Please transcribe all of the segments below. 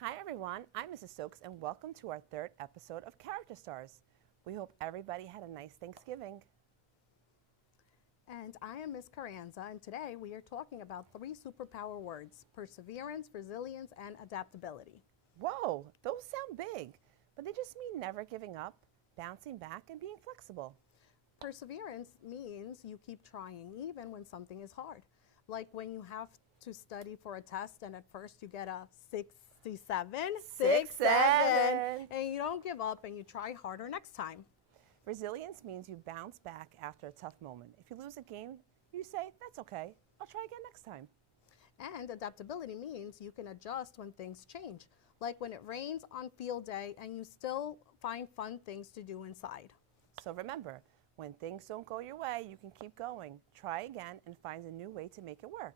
Hi everyone, I'm Mrs. Stokes and welcome to our third episode of Character Stars. We hope everybody had a nice Thanksgiving. And I am Ms. Carranza, and today we are talking about three superpower words: perseverance, resilience, and adaptability. Whoa, those sound big, but they just mean never giving up, bouncing back, and being flexible. Perseverance means you keep trying even when something is hard. Like when you have to study for a test and at first you get a 67, 6-7, and you don't give up and you try harder next time. Resilience means you bounce back after a tough moment. If you lose a game, you say, that's okay, I'll try again next time. And adaptability means you can adjust when things change, like when it rains on field day and you still find fun things to do inside. So remember, when things don't go your way, you can keep going, try again, and find a new way to make it work.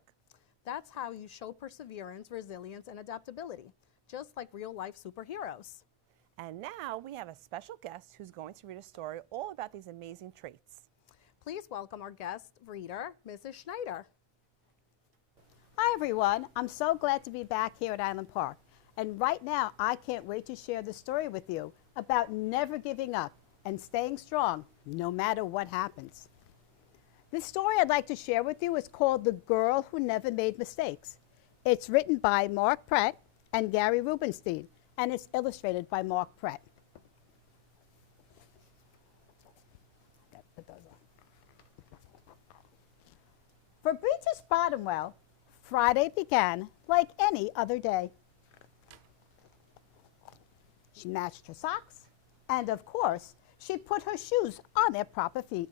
That's how you show perseverance, resilience, and adaptability, just like real life superheroes. And now we have a special guest who's going to read a story all about these amazing traits. Please welcome our guest reader, Mrs. Schneider. Hi everyone, I'm so glad to be back here at Island Park. And right now, I can't wait to share the story with you about never giving up and staying strong no matter what happens. This story I'd like to share with you is called The Girl Who Never Made Mistakes. It's written by Mark Pratt and Gary Rubenstein, and it's illustrated by Mark Pratt. Put those on. For Beatrice Bottomwell, Friday began like any other day. She matched her socks, and of course, she put her shoes on their proper feet.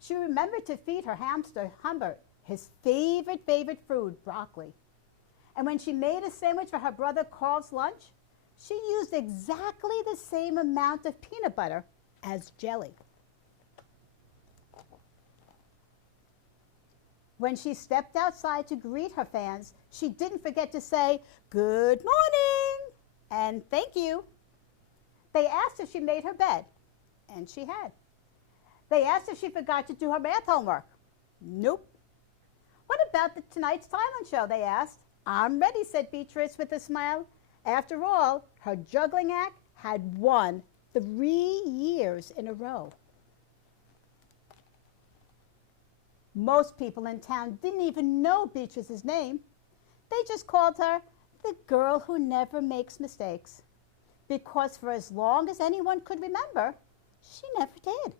She remembered to feed her hamster, Humbert, his favorite food, broccoli. And when she made a sandwich for her brother Carl's lunch, she used exactly the same amount of peanut butter as jelly. When she stepped outside to greet her fans, she didn't forget to say, "Good morning," and "Thank you." They asked if she made her bed, and she had. They asked if she forgot to do her math homework. Nope. What about tonight's talent show, they asked. "I'm ready," said Beatrice with a smile. After all, her juggling act had won 3 years in a row. Most people in town didn't even know Beatrice's name. They just called her the girl who never makes mistakes, because for as long as anyone could remember, she never did.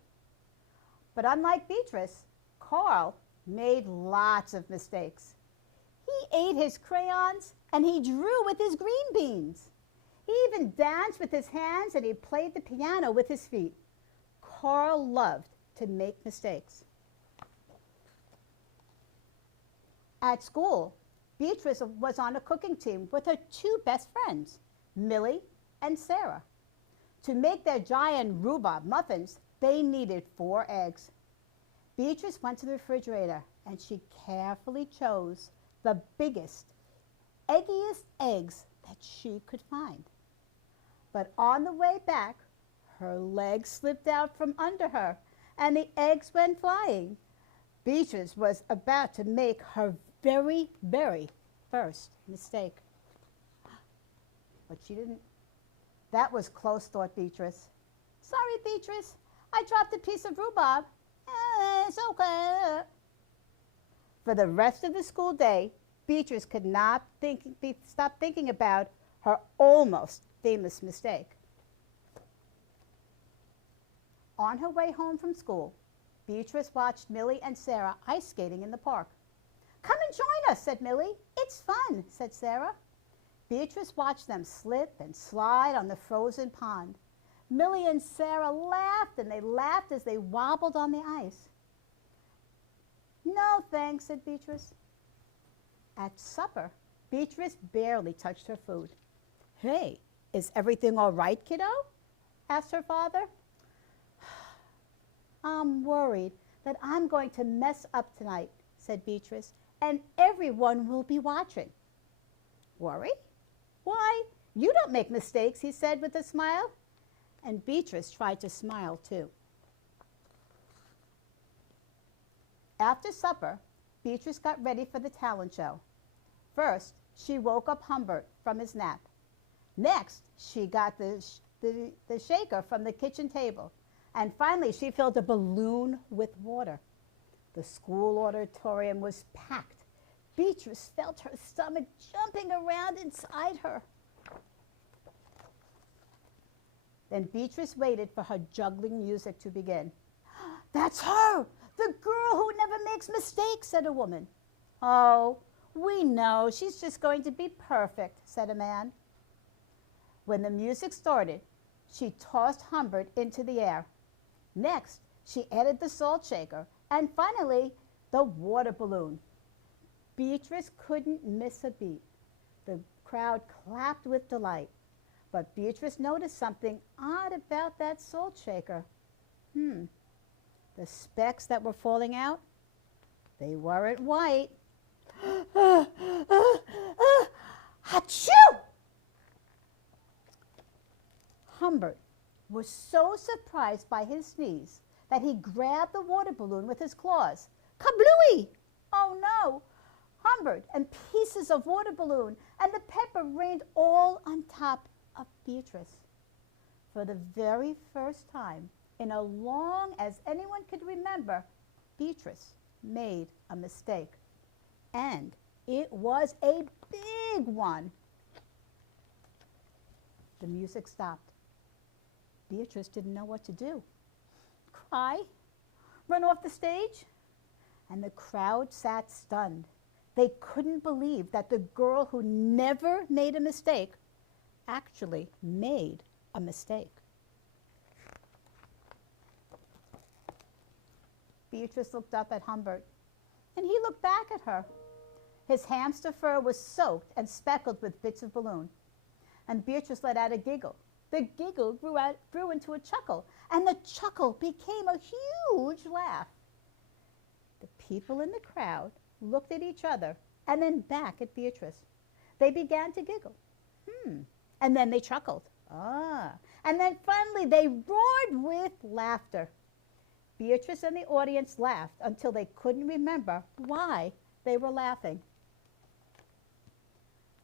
But unlike Beatrice, Carl made lots of mistakes. He ate his crayons and he drew with his green beans. He even danced with his hands and he played the piano with his feet. Carl loved to make mistakes. At school, Beatrice was on a cooking team with her two best friends, Millie and Sarah. To make their giant rhubarb muffins, they needed 4 eggs. Beatrice went to the refrigerator and she carefully chose the biggest, eggiest eggs that she could find. But on the way back, her legs slipped out from under her and the eggs went flying. Beatrice was about to make her very first mistake. But she didn't. That was close, thought Beatrice. Sorry, Beatrice, I dropped a piece of rhubarb. It's okay. For the rest of the school day, Beatrice could not stop thinking about her almost famous mistake. On her way home from school, Beatrice watched Millie and Sarah ice skating in the park. "Come and join us," said Millie. "It's fun," said Sarah. Beatrice watched them slip and slide on the frozen pond. Millie and Sarah laughed, and they laughed as they wobbled on the ice. "No, thanks," said Beatrice. At supper, Beatrice barely touched her food. "Hey, is everything all right, kiddo?" asked her father. "I'm worried that I'm going to mess up tonight," said Beatrice, "and everyone will be watching." "Worry? Why, you don't make mistakes," he said with a smile. And Beatrice tried to smile too. After supper, Beatrice got ready for the talent show. First, she woke up Humbert from his nap. Next, she got the shaker from the kitchen table. And finally, she filled a balloon with water. The school auditorium was packed. Beatrice felt her stomach jumping around inside her. Then Beatrice waited for her juggling music to begin. "That's her, the girl who never makes mistakes," said a woman. "Oh, we know, she's just going to be perfect," said a man. When the music started, she tossed Humbert into the air. Next, she added the salt shaker, and finally, the water balloon. Beatrice couldn't miss a beat. The crowd clapped with delight. But Beatrice noticed something odd about that salt shaker. The specks that were falling out, they weren't white. Achoo! Humbert was so surprised by his sneeze that he grabbed the water balloon with his claws. Kablooey! Oh no! Humbert and pieces of water balloon and the pepper rained all on top of Beatrice. For the very first time in as long as anyone could remember, Beatrice made a mistake. And it was a big one. The music stopped. Beatrice didn't know what to do. Cry? Run off the stage? And the crowd sat stunned. They couldn't believe that the girl who never made a mistake actually made a mistake. Beatrice looked up at Humbert, and he looked back at her. His hamster fur was soaked and speckled with bits of balloon. And Beatrice let out a giggle. The giggle grew into a chuckle, and the chuckle became a huge laugh. The people in the crowd looked at each other and then back at Beatrice. They began to giggle. And then they chuckled. And then finally they roared with laughter. Beatrice and the audience laughed until they couldn't remember why they were laughing.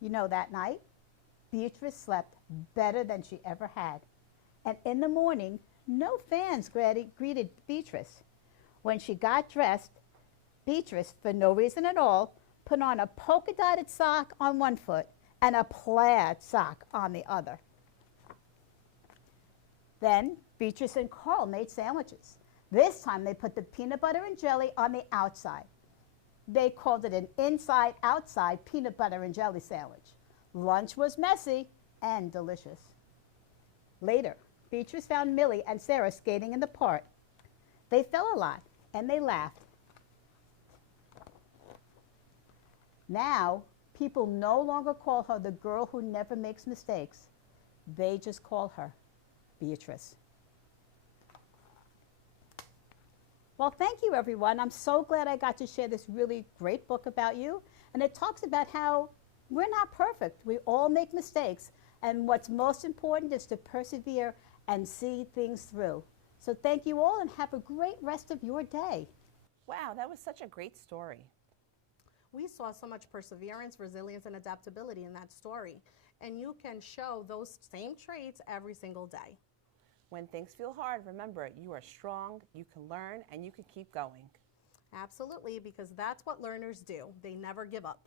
You know, that night, Beatrice slept better than she ever had. And in the morning, no fans greeted Beatrice. When she got dressed, Beatrice, for no reason at all, put on a polka-dotted sock on one foot and a plaid sock on the other. Then Beatrice and Carl made sandwiches. This time they put the peanut butter and jelly on the outside. They called it an inside-outside peanut butter and jelly sandwich. Lunch was messy and delicious. Later, Beatrice found Millie and Sarah skating in the park. They fell a lot and they laughed. Now, people no longer call her the girl who never makes mistakes. They just call her Beatrice. Well, thank you, everyone. I'm so glad I got to share this really great book about you. And it talks about how we're not perfect. We all make mistakes. And what's most important is to persevere and see things through. So thank you all and have a great rest of your day. Wow, that was such a great story. We saw so much perseverance, resilience, and adaptability in that story. And you can show those same traits every single day. When things feel hard, remember, you are strong, you can learn, and you can keep going. Absolutely, because that's what learners do. They never give up.